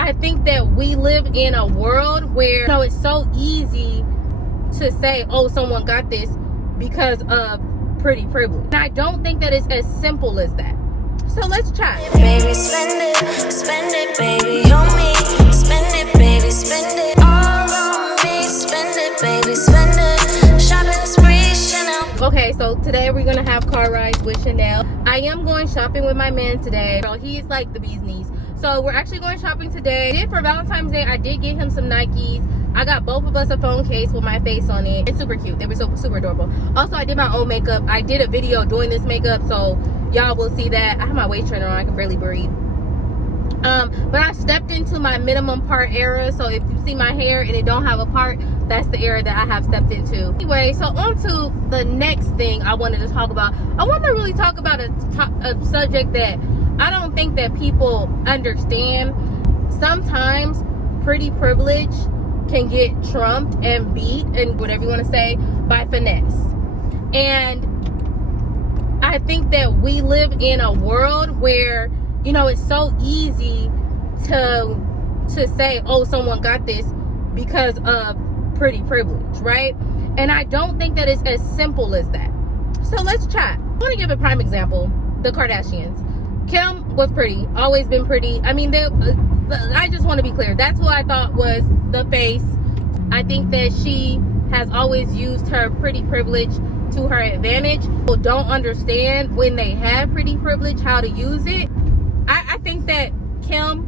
I think that we live in a world where, it's so easy to say, oh, someone got this because of pretty privilege. And I don't think that it's as simple as that. So let's try. Baby, spend it, baby, on me. Spend it, baby, spend it all on me. Spend it, baby, spend it. Shopping spree, Chanel. Okay, so today we're gonna have car rides with Chanel. I am going shopping with my man today. He's like the bee's knees. So we're actually going shopping today. For Valentine's Day, I did get him some Nikes. I got both of us a phone case with my face on it. It's super cute. They were super adorable. Also, I did my own makeup. I did a video doing this makeup, so y'all will see that. I have my waist trainer on. I can barely breathe. But I stepped into my minimum part era. So if you see my hair and it don't have a part, that's the era that I have stepped into. Anyway, so on to the next thing I wanted to talk about. I want to really talk about a subject that I don't think that people understand. Sometimes pretty privilege can get trumped and beat and whatever you want to say by finesse. And I think that we live in a world where, it's so easy to say, oh, someone got this because of pretty privilege, right? And I don't think that it's as simple as that. So let's chat. I want to give a prime example. The Kardashians. Kim was pretty, always been pretty. I mean, I just want to be clear. That's what I thought was the face. I think that she has always used her pretty privilege to her advantage. People don't understand when they have pretty privilege how to use it. I think that Kim,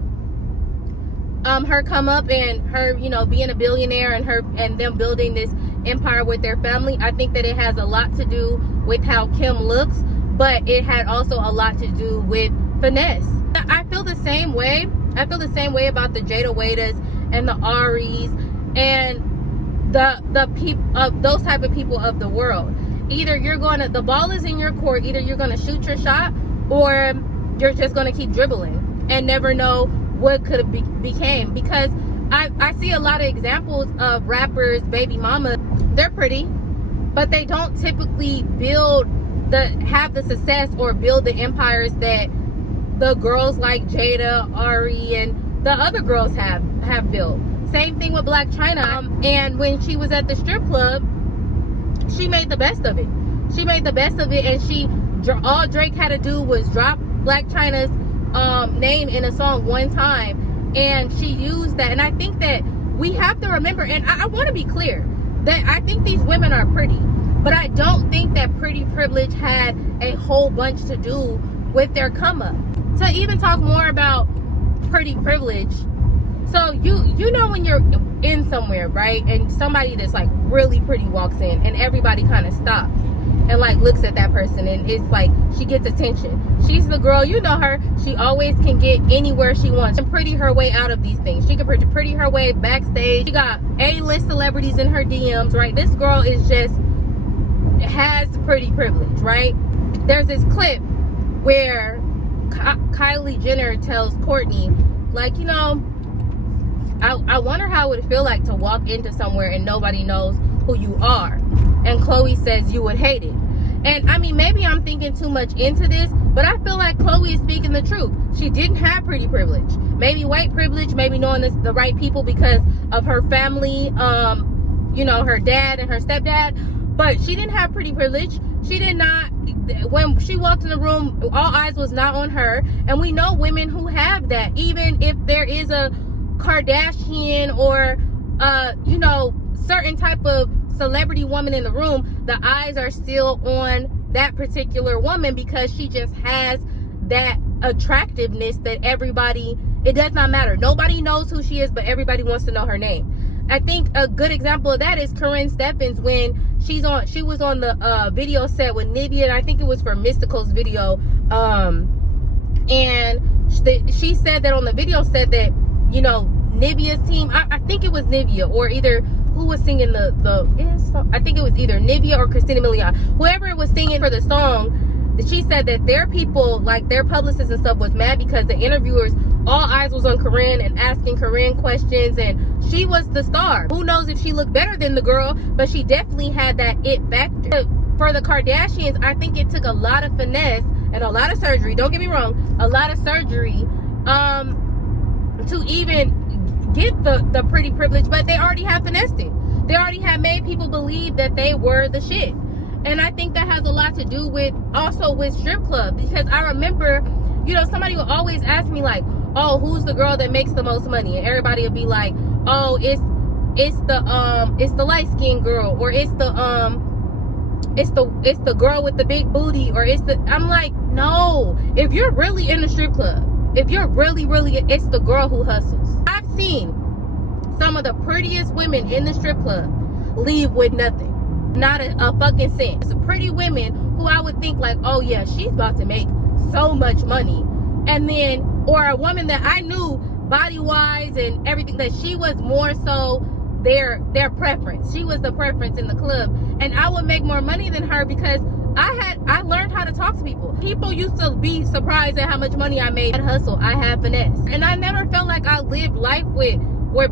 her come up and her, being a billionaire and them building this empire with their family, I think that it has a lot to do with how Kim looks, but it had also a lot to do with finesse. I feel the same way. I feel the same way about the Jada Waitas and the Aries and the people of those type of people of the world. Either the ball is in your court, either you're gonna shoot your shot or you're just gonna keep dribbling and never know what could have became. Because I see a lot of examples of rappers, baby mama, they're pretty, but they don't typically have the success or build the empires that the girls like Jada, Ari, and the other girls have built. Same thing with Black China. And when she was at the strip club, she made the best of it. She made the best of it, and all Drake had to do was drop Black China's name in a song one time, and she used that. And I think that we have to remember, and I want to be clear, that I think these women are pretty, but I don't think that pretty privilege had a whole bunch to do with their come up. To even talk more about pretty privilege, so you know when you're in somewhere, right, and somebody that's like really pretty walks in and everybody kind of stops and like looks at that person, and it's like she gets attention. She's the girl, you know her, she always can get anywhere she wants and pretty her way out of these things. She can pretty her way backstage. She got A-list celebrities in her DMs, right? This girl has pretty privilege, right? There's this clip where Kylie Jenner tells Courtney, like, I wonder how it would feel like to walk into somewhere and nobody knows who you are. And Khloe says you would hate it. And I mean, maybe I'm thinking too much into this, but I feel like Khloe is speaking the truth. She didn't have pretty privilege. Maybe white privilege, maybe knowing the right people because of her family, her dad and her stepdad. But she didn't have pretty privilege. She did not. When she walked in the room, all eyes was not on her. And we know women who have that. Even if there is a Kardashian or, certain type of celebrity woman in the room, the eyes are still on that particular woman because she just has that attractiveness that it does not matter. Nobody knows who she is, but everybody wants to know her name. I think a good example of that is Corinne Stephens when she was on the video set with Nivea, and I think it was for Mystical's video. And she said that on the video set that, Nivea's team, I think it was Nivea, or either who was singing I think it was either Nivea or Christina Milian, whoever it was singing for the song. She said that their people, like their publicists and stuff, was mad because the interviewers, all eyes was on Corinne and asking Corinne questions, and she was the star. Who knows if she looked better than the girl, but she definitely had that it factor. For the Kardashians, I think it took a lot of finesse and a lot of surgery. Don't get me wrong, a lot of surgery to even get the pretty privilege, but they already have finessed it. They already have made people believe that they were the shit. And I think that has a lot to do with also with strip clubs, because I remember, you know, somebody would always ask me like, oh, who's the girl that makes the most money? And everybody would be like, oh, it's the light-skinned girl, or it's the girl with the big booty, or I'm like, no. If you're really in the strip club, if you're really, it's the girl who hustles. I've seen some of the prettiest women in the strip club leave with nothing. Not a fucking cent. It's pretty women who I would think like, oh yeah, she's about to make so much money. And then, or a woman that I knew body-wise and everything, that she was more so their preference. She was the preference in the club. And I would make more money than her because I learned how to talk to people. People used to be surprised at how much money I made. I had hustle, I had finesse. And I never felt like I lived life with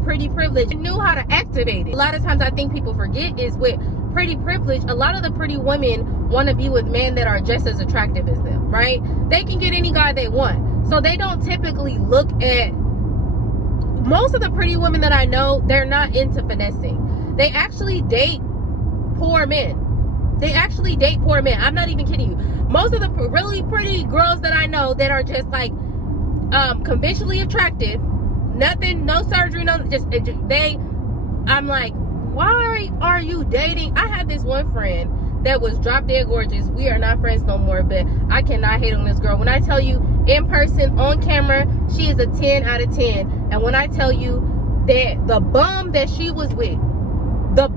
pretty privilege. I knew how to activate it. A lot of times I think people forget is with pretty privilege, a lot of the pretty women want to be with men that are just as attractive as them, right? They can get any guy they want. So they don't typically look at, most of the pretty women that I know, they're not into finessing. They actually date poor men. They actually date poor men. I'm not even kidding you. Most of the really pretty girls that I know that are just like conventionally attractive, nothing, no surgery, no, I'm like, why are you dating? I had this one friend that was drop dead gorgeous. We are not friends no more, but I cannot hate on this girl. When I tell you, in person, on camera, she is a 10 out of 10. And when I tell you that the bum that she was with, the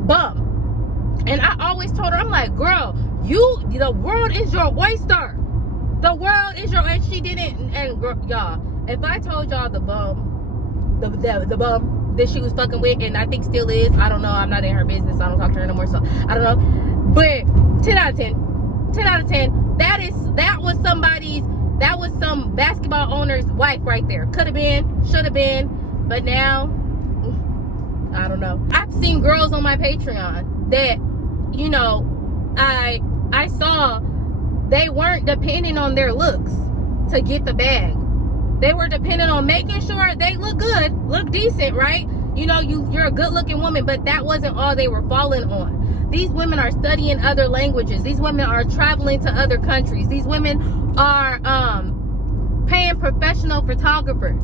bum. And I always told her, I'm like, girl, the world is your oyster. The world is your, and she didn't, and girl, y'all, if I told y'all the bum that she was fucking with, and I think still is, I don't know, I'm not in her business, I don't talk to her no more, so I don't know, but 10 out of 10, that was some basketball owner's wife right there. Could have been, should have been, but now, I don't know. I've seen girls on my Patreon that, you know, I saw they weren't depending on their looks to get the bag. They were dependent on making sure they look good, look decent, right? You know, you're a good looking woman, but that wasn't all they were falling on. These women are studying other languages. These women are traveling to other countries. These women are paying professional photographers.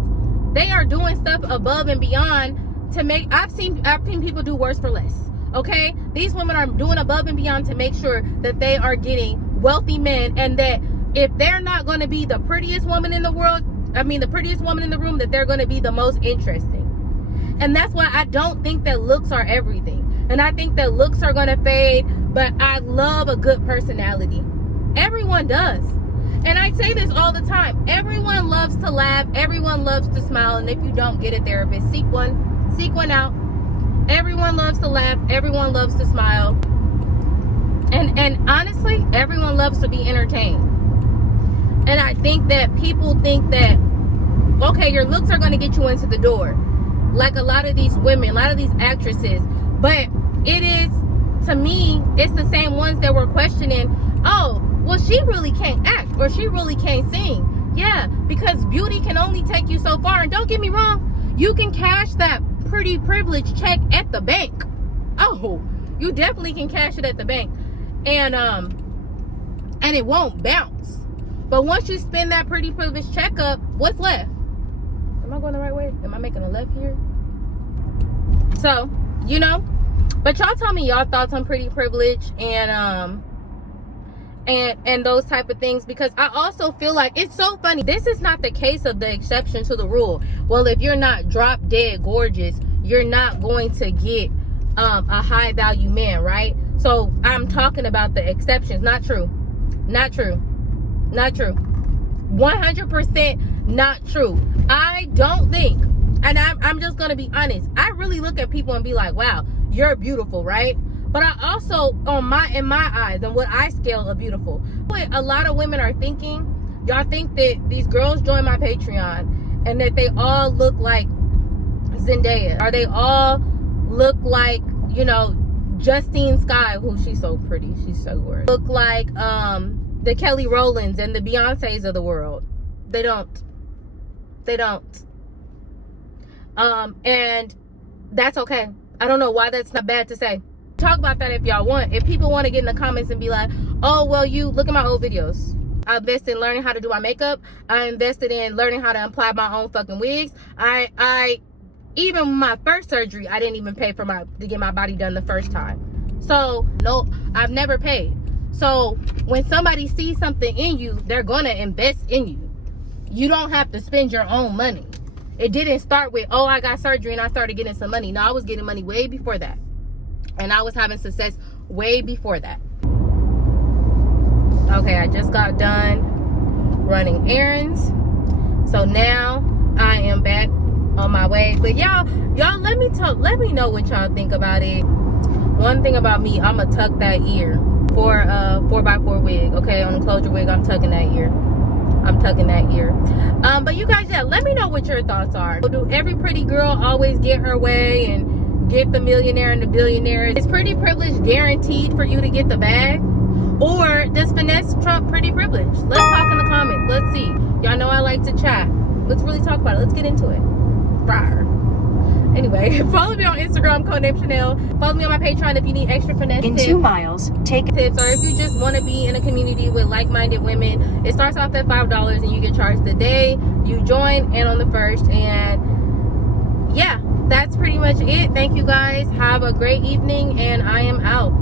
They are doing stuff above and beyond to make, I've seen people do worse for less. Okay? These women are doing above and beyond to make sure that they are getting wealthy men, and that if they're not going to be the prettiest woman in the world, the prettiest woman in the room, that they're going to be the most interesting. And that's why I don't think that looks are everything. And I think that looks are going to fade, but I love a good personality. Everyone does. And I say this all the time. Everyone loves to laugh. Everyone loves to smile. And if you don't get a therapist, seek one out. Everyone loves to laugh. Everyone loves to smile. And honestly, everyone loves to be entertained. And I think that people think that, okay, your looks are going to get you into the door. Like a lot of these women, a lot of these actresses. But it is, to me, it's the same ones that were questioning, oh, well, she really can't act, or she really can't sing. Yeah, because beauty can only take you so far. And don't get me wrong, you can cash that pretty privilege check at the bank. Oh, you definitely can cash it at the bank. And it won't bounce. But once you spend that pretty privilege checkup, what's left? Am I going the right way? Am I making a left here? So, you know, but y'all tell me y'all thoughts on pretty privilege and those type of things, because I also feel like it's so funny. This is not the case of the exception to the rule. Well, if you're not drop dead gorgeous, you're not going to get a high value man, right? So I'm talking about the exceptions. Not true. 100% not true. I don't think, and I'm just gonna be honest, I really look at people and be like, wow, you're beautiful, right? But I also, in my eyes, and what I scale of beautiful, what a lot of women are thinking, y'all think that these girls join my Patreon and that they all look like Zendaya, or they all look like, you know, Justine Skye, who she's so pretty, she's so gorgeous, look like the Kelly Rowlands and the Beyoncés of the world. They don't. They don't. And that's okay. I don't know why that's not bad to say. Talk about that if y'all want. If people want to get in the comments and be like, oh, well, you look at my old videos. I invested in learning how to do my makeup. I invested in learning how to apply my own fucking wigs. I even my first surgery, I didn't even pay to get my body done the first time. So no, I've never paid. So when somebody sees something in you, they're gonna invest in you. You don't have to spend your own money. It didn't start with, oh, I got surgery and I started getting some money. No, I was getting money way before that. And I was having success way before that. Okay, I just got done running errands. So now I am back on my way. But y'all let me know what y'all think about it. One thing about me, I'ma tuck that ear for a 4x4 wig. Okay, on a closure wig, I'm tucking that ear. But you guys, yeah, let me know what your thoughts are. Do every pretty girl always get her way and get the millionaire and the billionaire? Is pretty privilege guaranteed for you to get the bag? Or does finesse trump pretty privilege? Let's talk in the comments. Let's see. Y'all know I like to chat. Let's really talk about it. Let's get into it. Rawr. Anyway, follow me on Instagram, Codenamechanel. Follow me on my Patreon if you need extra finesse In tips. 2 miles, take Tips, or if you just want to be in a community with like-minded women. It starts off at $5 and you get charged the day you join and on the first. And yeah, that's pretty much it. Thank you guys. Have a great evening and I am out.